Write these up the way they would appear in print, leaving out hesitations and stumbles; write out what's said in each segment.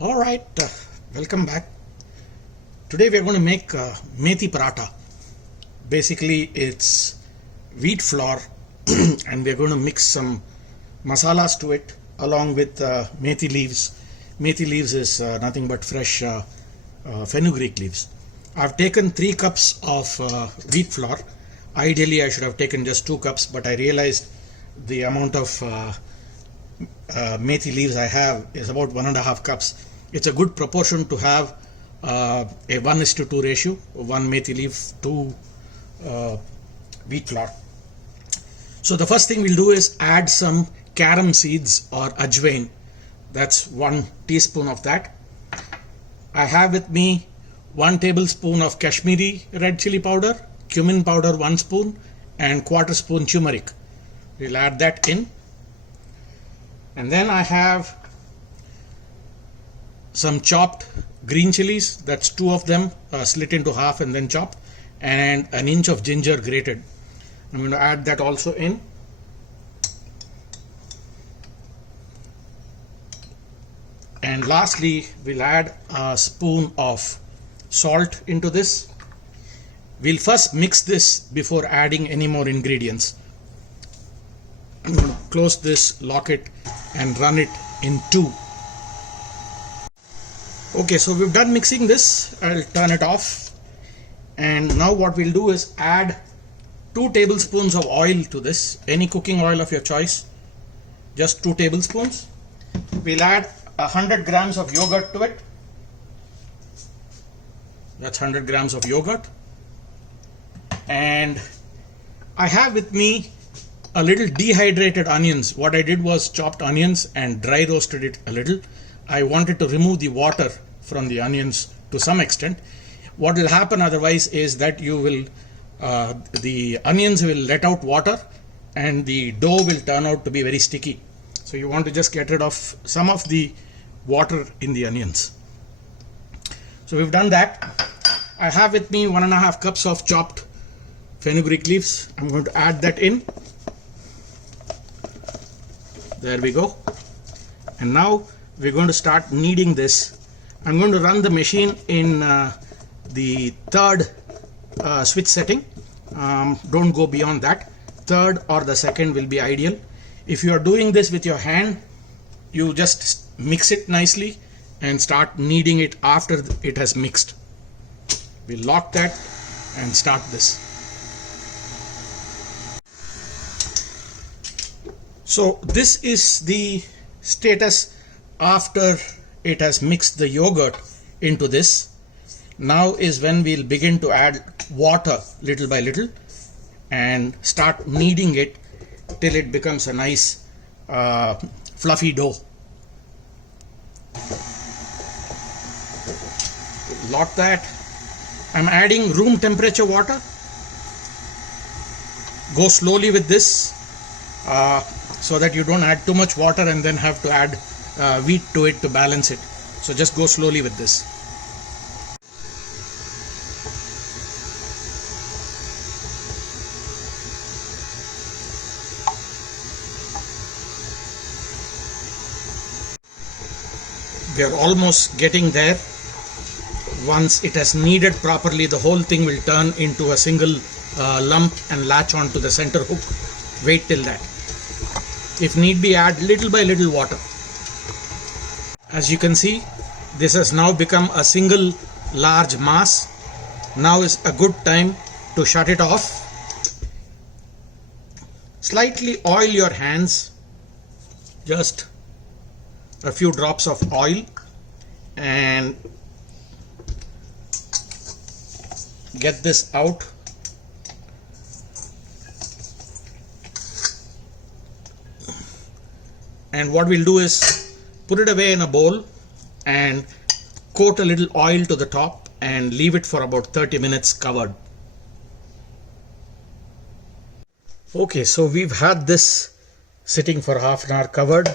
Alright, welcome back. Today we are going to make Methi Paratha. Basically it's wheat flour and we are going to mix some masalas to it along with methi leaves. Methi leaves is nothing but fresh fenugreek leaves. I've taken 3 cups of wheat flour. Ideally I should have taken just 2 cups, but I realized the amount of methi leaves I have is about 1.5 cups. It's a good proportion to have a 1:2 ratio, 1 methi leaf to wheat flour. So the first thing we'll do is add some carom seeds or Ajwain. That's 1 teaspoon of that. I have with me 1 tablespoon of Kashmiri red chili powder, cumin powder 1 spoon, and 1/4 spoon turmeric. We'll add that in. And then I have some chopped green chilies, that's 2 of them, slit into half and then chopped, and 1 inch of ginger grated. I'm going to add that also in. And lastly, we'll add a spoon of salt into this. We'll first mix this before adding any more ingredients. I'm going to close this, lock it, and run it in 2. Okay, so we've done mixing this. I'll turn it off. And now what we'll do is add 2 tablespoons of oil to this. Any cooking oil of your choice. Just 2 tablespoons. We'll add 100 grams of yogurt to it. That's 100 grams of yogurt. And I have with me a little dehydrated onions. What I did was chopped onions and dry roasted it a little. I wanted to remove the water from the onions to some extent. What will happen otherwise is that you will the onions will let out water and the dough will turn out to be very sticky. So you want to just get rid of some of the water in the onions. So we've done that. I have with me 1.5 cups of chopped fenugreek leaves. I'm going to add that in. There we go. And now we're going to start kneading this. I'm going to run the machine in the 3rd switch setting. Don't go beyond that. 3rd or the 2nd will be ideal. If you are doing this with your hand, you just mix it nicely and start kneading it after it has mixed. We'll lock that and start this. So this is the status after it has mixed the yogurt into this. Now is when we'll begin to add water little by little and start kneading it till it becomes a nice fluffy dough. Lock that. I'm adding room temperature water. Go slowly with this so that you don't add too much water and then have to add wheat to it to balance it. So just go slowly with this. We are almost getting there. Once it has kneaded properly, the whole thing will turn into a single lump and latch onto the center hook. Wait till that. If need be, add little by little water. As you can see, this has now become a single large mass. Now is a good time to shut it off. Slightly oil your hands, just a few drops of oil, and get this out. And what we'll do is put it away in a bowl and coat a little oil to the top and leave it for about 30 minutes covered. Okay, so we've had this sitting for half an hour covered,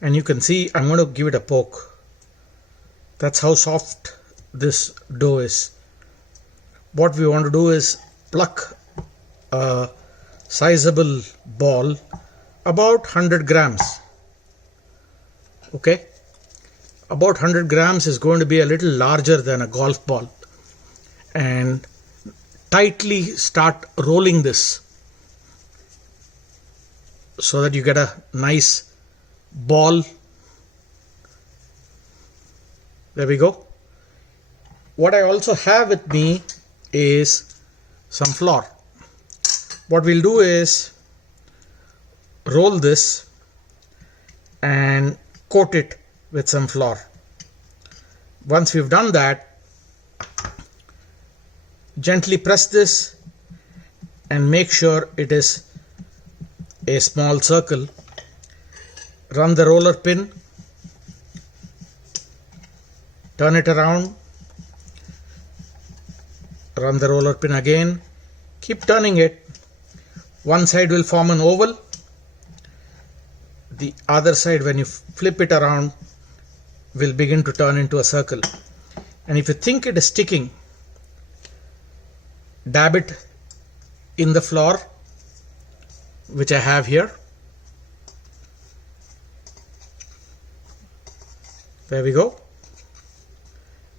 and you can see I'm going to give it a poke. That's how soft this dough is. What we want to do is pluck a sizable ball, about 100 grams. Okay, about 100 grams is going to be a little larger than a golf ball, and tightly start rolling this so that you get a nice ball. There we go. What I also have with me is some flour. What we'll do is roll this and coat it with some flour. Once we've done that, gently press this and make sure it is a small circle. Run the roller pin, turn it around, run the roller pin again, keep turning it. One side will form an oval, the other side, when you flip it around, will begin to turn into a circle. And if you think it is sticking, dab it in the flour, which I have here. There we go.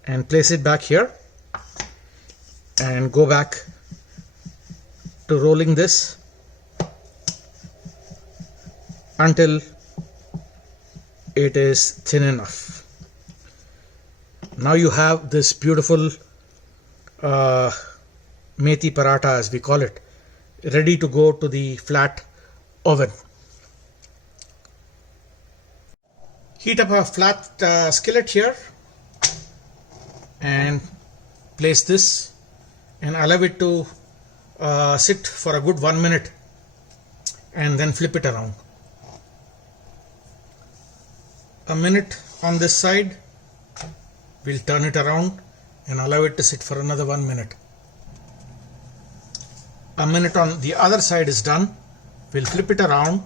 And place it back here and go back to rolling this until it is thin enough. Now you have this beautiful Methi Paratha, as we call it, ready to go to the flat oven. Heat up a flat skillet here and place this and allow it to sit for a good 1 minute, and then flip it around. A minute on this side, we'll turn it around and allow it to sit for another 1 minute. A minute on the other side is done. We'll flip it around,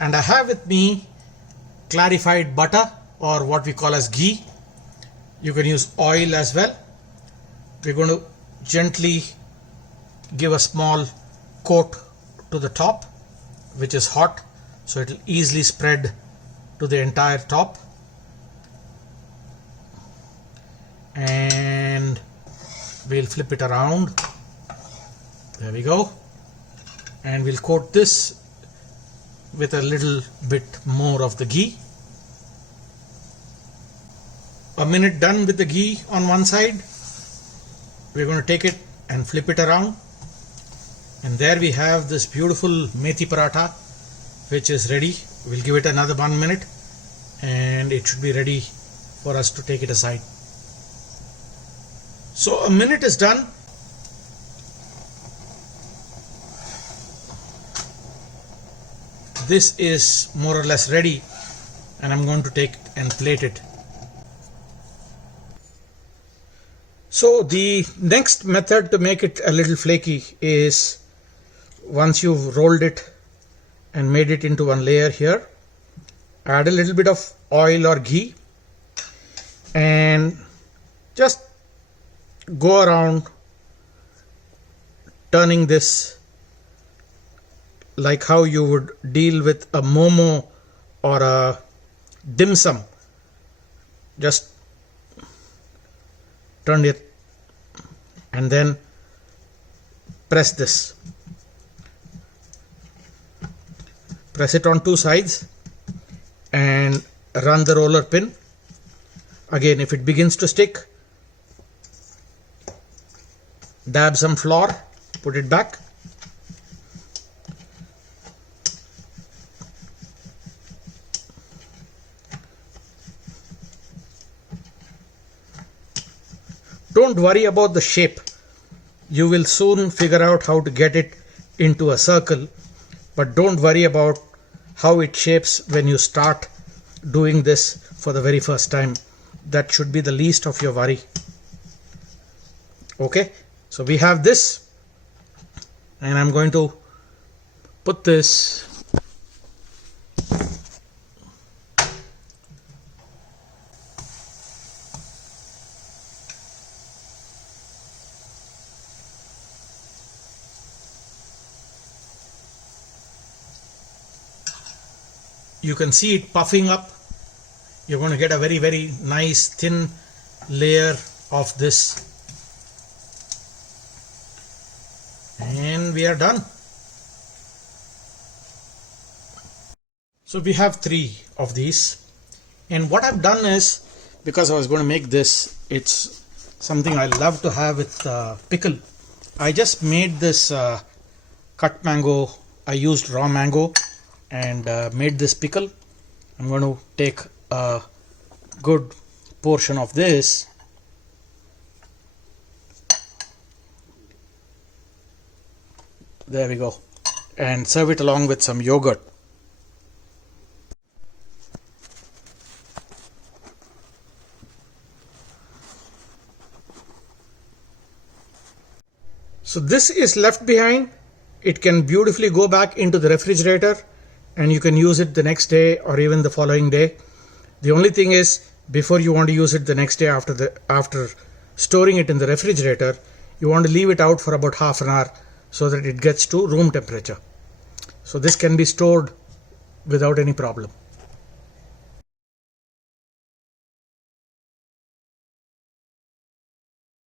and I have with me clarified butter, or what we call as ghee. You can use oil as well. We're going to gently give a small coat to the top, which is hot, so it will easily spread to the entire top. And we'll flip it around. There we go. And we'll coat this with a little bit more of the ghee. A minute done with the ghee on one side. We're going to take it and flip it around. And there we have this beautiful Methi Paratha, which is ready. We'll give it another 1 minute and it should be ready for us to take it aside. So a minute is done. This is more or less ready, and I'm going to take and plate it. So the next method to make it a little flaky is, once you've rolled it and made it into one layer here, add a little bit of oil or ghee and just go around turning this like how you would deal with a momo or a dim sum. Just turn it and then press this. Press it on two sides and run the roller pin. Again, if it begins to stick, dab some flour, put it back. Don't worry about the shape. You will soon figure out how to get it into a circle, but don't worry about how it shapes when you start doing this for the very first time. That should be the least of your worry. Okay, so we have this, and I'm going to put this you can see it puffing up you're going to get a very, very nice thin layer of this. And we are done. So we have 3 of these. And what I've done is, because I was going to make this, it's something I love to have with pickle. I just made this cut mango. I used raw mango and made this pickle. I'm going to take a good portion of this. There we go. And serve it along with some yogurt. So this is left behind. It can beautifully go back into the refrigerator and you can use it the next day or even the following day. The only thing is, before you want to use it the next day after storing it in the refrigerator, you want to leave it out for about half an hour so that it gets to room temperature. So this can be stored without any problem.